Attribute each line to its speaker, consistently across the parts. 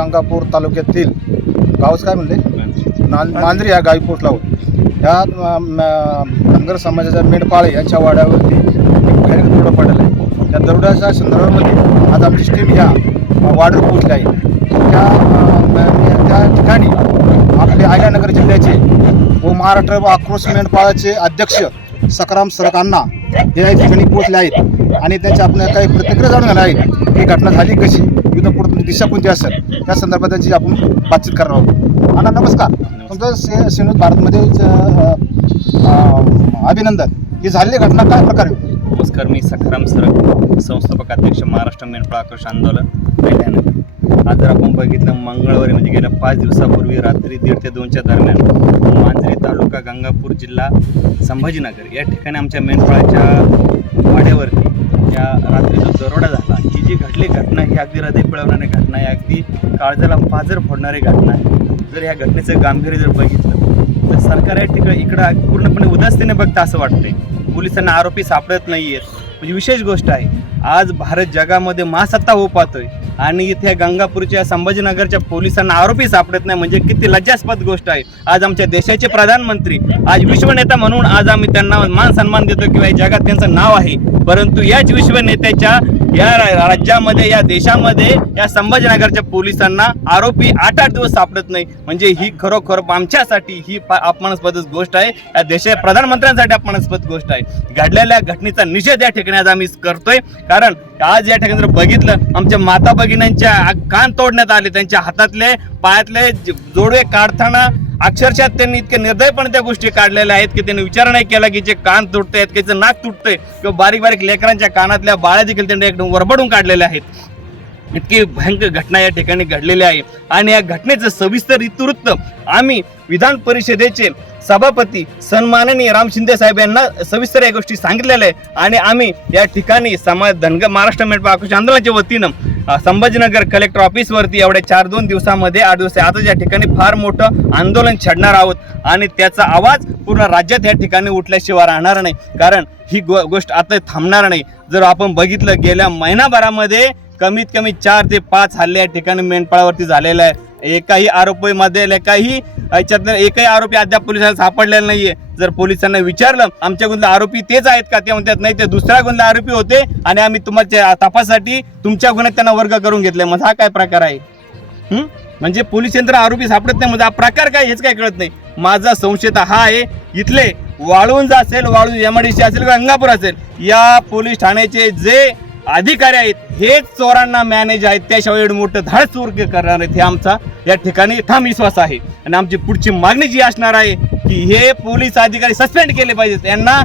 Speaker 1: गंगापूर तालुक्यातील गावच काय म्हणले? मांजरी. या गावी पोचला आहोत या अं, म- धनगर समाजाच्या मेंढपाळे यांच्या वाड्यावरती एक भयानक दरोडा पडलेला आहे. त्या दरोड्याच्या संदर्भामध्ये आज आमची टीम ह्या वाड्यावर पोचली आहे. त्या त्या ठिकाणी आपले अहिल्यानगर जिल्ह्याचे व महाराष्ट्र आक्रोश मेंढपाळाचे अध्यक्ष सकराम सरकांना हे या ठिकाणी पोहोचले आहेत. आणि त्यांच्या आपण काही प्रतिक्रिया जाणून घेणार आहेत. ही घटना झाली कशी? इथं पुढे दिशा कोणती असेल त्या संदर्भात त्यांची आपण बातचीत करणार आहोत. अण्णा नमस्कार. तुमचं से संयुक्त भारतमध्ये अभिनंदन. ही झालेली घटना काय प्रकारे
Speaker 2: नमस्कार मी सखाराम सरक संस्थापक अध्यक्ष महाराष्ट्र मेंढपाळ आक्रोश आंदोलन आज जर आपण बघितलं मंगळवारी म्हणजे गेल्या पाच दिवसापूर्वी रात्री दीड ते दोनच्या दरम्यान मांजरी तालुका गंगापूर जिल्हा संभाजीनगर या ठिकाणी आमच्या मेनपाळाच्या वाड्यावरती या रात्री जो दरोडा झाला. ही जी घडली घटना ही अगदी हृदय पिळवणारी घटना आहे. अगदी काळजाला पाजर फोडणारी घटना आहे. जर या घटनेचं गांभीर्य जर बघितलं तर सरकार या ठिकाणी इकडं पूर्णपणे उदासतेने बघता असं वाटतंय. पोलिसांना आरोपी सापडत नाही आहेत म्हणजे विशेष गोष्ट आहे. आज भारत जगामध्ये महासत्ता होऊ पाहतोय. आणि इथे गंगापूरच्या संभाजीनगरच्या पोलिसांना आरोपी सापडत नाही म्हणजे किती लज्जास्पद गोष्ट आहे. आज आमच्या देशाचे प्रधानमंत्री आज विश्वनेता म्हणून आज आम्ही त्यांना मान सन्मान देतो किंवा जगात त्यांचं नाव आहे. परंतु याच विश्वनेत्याच्या या रा- राज्यामध्ये या देशामध्ये या संभाजीनगरच्या पोलिसांना आरोपी आठ आठ दिवस सापडत नाही. म्हणजे ही खरोखर आमच्यासाठी ही अपमानास्पद गोष्ट आहे. या देशाच्या प्रधानमंत्र्यांसाठी अपमानास्पद गोष्ट आहे. घडलेल्या घटनेचा निषेध या ठिकाणी आज आम्ही करतोय. कारण आज या ठिकाणी जर बघितलं आमच्या माता भगिनींच्या कान तोडण्यात आले त्यांच्या हातातले पायातले जोडवे काढताना अक्षरशः त्यांनी इतके निर्दयपणे त्या गोष्टी काढलेल्या आहेत की त्यांनी विचार नाही केला की जे कान तुटत आहेत की नाक तुटतंय किंवा बारीक बारीक लेकरांच्या कानातल्या बाळ्या देखील त्यांनी एकदम वरबडून काढलेल्या आहेत. इतकी भयंकर घटना या ठिकाणी घडलेली आहे. आणि या घटनेचं सविस्तर इतिवृत्त आम्ही विधान परिषदेचे सभापती सन्माननीय राम शिंदे साहेब यांना सविस्तर या गोष्टी सांगितलेल्या आहे आणि आम्ही या ठिकाणी समाज धनगर महाराष्ट्र मेंढपाळ आक्रोश आंदोलनाच्या वतीनं संभाजीनगर कलेक्टर ऑफिसवरती एवढ्या चार दोन दिवसामध्ये आठ दिवस आता या ठिकाणी फार मोठं आंदोलन छेडणार आहोत. आणि त्याचा आवाज पूर्ण राज्यात या ठिकाणी उठल्याशिवाय राहणार नाही. कारण ही गो गोष्ट आता थांबणार नाही. जर आपण बघितलं गेल्या महिनाभरामध्ये कमीत कमी चार ते पाच हल्ले या ठिकाणी मेंढपाळावरती झालेले आहे. एकाही आरोपीमध्ये एकाही याच्यातनं एकही आरोपी अद्याप पोलिसांना सापडलेला नाहीये. जर पोलिसांना विचारलं आमच्या गुंतला आरोपी तेच आहेत का? ते म्हणतात नाही ते दुसऱ्या गुन्हे आरोपी होते आणि आम्ही तुमच्या तपासासाठी तुमच्या गुन्ह्यात त्यांना वर्ग करून घेतले. मग हा काय प्रकार आहे? म्हणजे पोलीस यंत्र आरोपी सापडत नाही म्हणजे हा प्रकार काय? हेच काय कळत नाही. माझा संशय हा आहे इथले वाळूंज असेल वाळूंज एमआडीसी असेल किंवा गंगापूर असेल या पोलीस ठाण्याचे जे अधिकारी आहेत हेच चोरांना मॅनेज आहेत. त्याशिवाय एवढं मोठं धाड चोर करणार आहेत हे आमचा या ठिकाणी ठाम विश्वास आहे. आणि आमची पुढची मागणी जी असणार आहे की हे पोलीस अधिकारी सस्पेंड केले पाहिजेत. यांना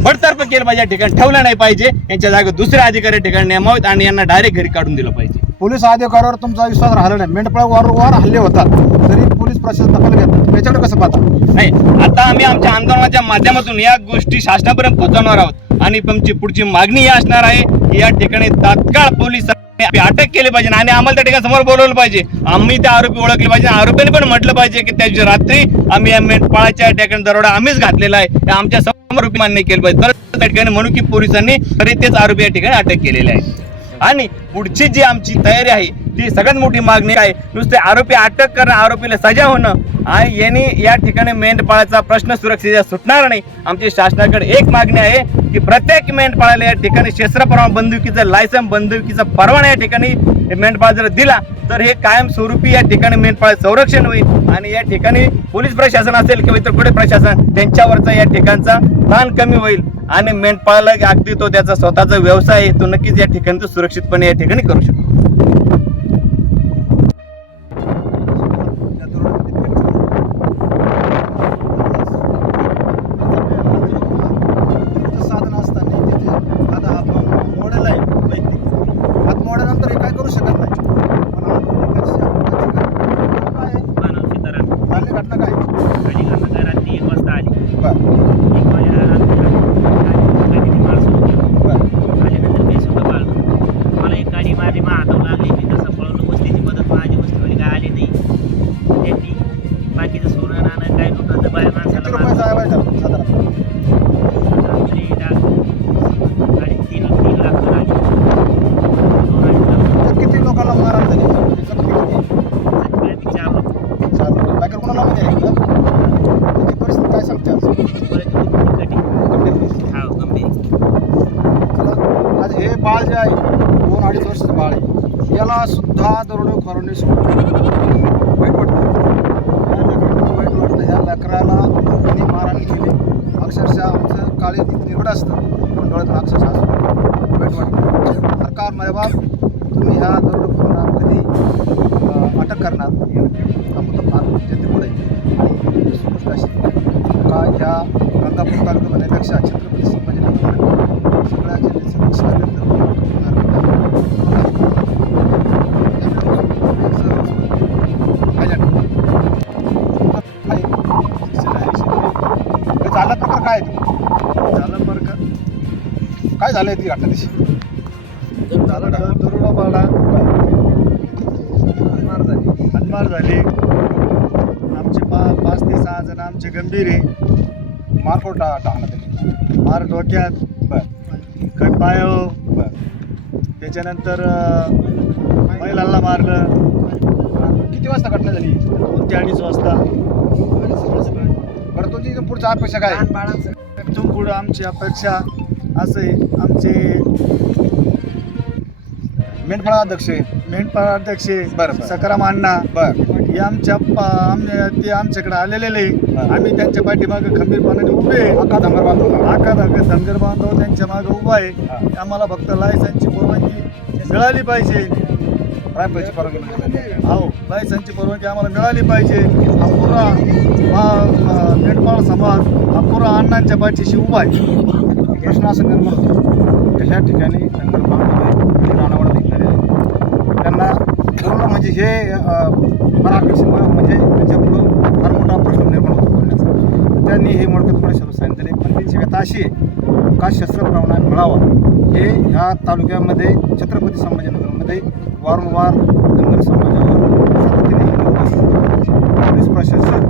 Speaker 2: बडतर्फ केलं पाहिजे या ठिकाणी ठेवलं नाही पाहिजे. यांच्या जागेत दुसरे अधिकारी या ठिकाणी नेमावेत आणि यांना डायरेक्ट घरी काढून दिलं पाहिजे.
Speaker 1: पोलीस अधिकाऱ्यावर तुमचा विश्वास राहिला नाही. मेंढपाळ वारंवार हल्ले होतात. तरी पोलीस प्रशासन दखल घेत नाही. याच्याकडे कसं पाहता?
Speaker 2: नाही आता आम्ही आमच्या आंदोलनाच्या माध्यमातून या गोष्टी शासनापर्यंत पोहोचवणार आहोत. आणि तुमची पुढची मागणी ही असणार आहे की या ठिकाणी तात्काळ पोलिसांनी अटक केली पाहिजे आणि आम्हाला त्या ठिकाणी समोर बोलवलं पाहिजे. आम्ही त्या आरोपी ओळखले पाहिजे. आरोपीने पण म्हटलं पाहिजे की त्याची रात्री आम्ही या मेंढपाळाच्या ठिकाणी दरोडा आम्हीच घातलेला आहे. आमच्यासमोर मान्य केलं पाहिजे. तर त्या ठिकाणी म्हणू की पोलिसांनी तरी तेच आरोपी या ठिकाणी अटक केलेली आहे. आणि पुढची जी आमची तयारी आहे ती सगळ्यात मोठी मागणी आहे. नुसते आरोपी अटक करणं आरोपीला सजा होणं आणि यांनी या ठिकाणी मेंढपाळाचा प्रश्न सुरक्षेचा सुटणार नाही. आमची शासनाकडे एक मागणी आहे की प्रत्येक मेंढपाळाला या ठिकाणी शस्त्र परवाना बंदुकीचं लायसन बंदुकीचा परवाना या ठिकाणी मेंढपाळ जर दिला तर हे कायमस्वरूपी या ठिकाणी मेंढपाळ संरक्षण होईल. आणि या ठिकाणी पोलीस प्रशासन असेल किंवा इतर कुठे प्रशासन त्यांच्यावरचा या ठिकाणचा ताण कमी होईल. आणि मेंढपाळाला अगदी तो त्याचा स्वतःचा व्यवसाय आहे तो नक्कीच या ठिकाणी सुरक्षितपणे या ठिकाणी करू शकतो.
Speaker 3: मला
Speaker 1: सुद्धा दरोडेखोरांनी सोडलं. वाईट वाटतं या लेकराला वाईट वाटतं ह्या लेकराला त्यांनी मारहाण केली. अक्षरशः आमचं काळे निर्भड असतं. पण अक्षरशः असतं. वाईट वाटतं सरकार मायबाप तुम्ही ह्या दरोडेखोरांना कधी अटक करणार? हा मुद्दा फार जनतेपुढे आणि गोष्ट अशी का ह्या गंगापूर तालुका म्हणण्यापेक्षा छत्रपती संभाजीनगर सगळ्या जिल्ह्याचं लक्ष झाला काय झालंय ती घटना
Speaker 4: झालं पाडा हनमार झाली. आमचे पा पाच ते सहा जण आमचे गंभीर आहे.
Speaker 1: मारकोट टा टाकला त्यांनी?
Speaker 4: मार डोक्यात.
Speaker 1: बर.
Speaker 4: काय पाय
Speaker 1: बर.
Speaker 4: त्याच्यानंतर महिलांना मारलं.
Speaker 1: किती वाजता घटना झाली?
Speaker 4: दोन ते अडीच वाजता.
Speaker 1: बरं तुमची पुढच्या अपेक्षा काय?
Speaker 4: इथून पुढं आमची अपेक्षा. असं आमचे
Speaker 1: मेंढपाळ अध्यक्ष
Speaker 4: मेंढपाळ अध्यक्ष
Speaker 1: बरं, बरं.
Speaker 4: सकाराम अण्णा
Speaker 1: बर
Speaker 4: हे आमच्या पा- ते आमच्याकडे आलेले आहे.
Speaker 1: हा.
Speaker 4: आम्ही त्यांच्या पाठीमागे खंबीरपणाने उभे आहे.
Speaker 1: अख्खा धंगर बांधव
Speaker 4: आका धाका धनगर बांधव त्यांच्या मागे उभा आहे
Speaker 1: हा.
Speaker 4: आम्हाला फक्त लायसनची परवानगी मिळाली पाहिजे
Speaker 1: रायफलची परवानगी मिळाली.
Speaker 4: हो लायसनची परवानगी आम्हाला मिळाली पाहिजे हा पुरा हा मेंढपाळ समाज हा पुरा अण्णांच्या पाठीशी उभा आहे
Speaker 1: प्रश्न असं निर्माण होतो. की ठिकाणी धनगर बांधव रानावर हे निघणारे त्यांना पूर्ण म्हणजे हे अं, फार आकर्षण म्हणजे त्यांच्यापुढं फार मोठा प्रश्न निर्माण होतो करण्याचा. त्यांनी हे मोडकं थोडे शब्द सांगितले पण त्यांची व्यथा अशी आहे का शस्त्र मिळावा? हे ह्या तालुक्यामध्ये छत्रपती संभाजीनगरमध्ये वारंवार धनगर समाजावर सातत्याने पोलीस प्रशासन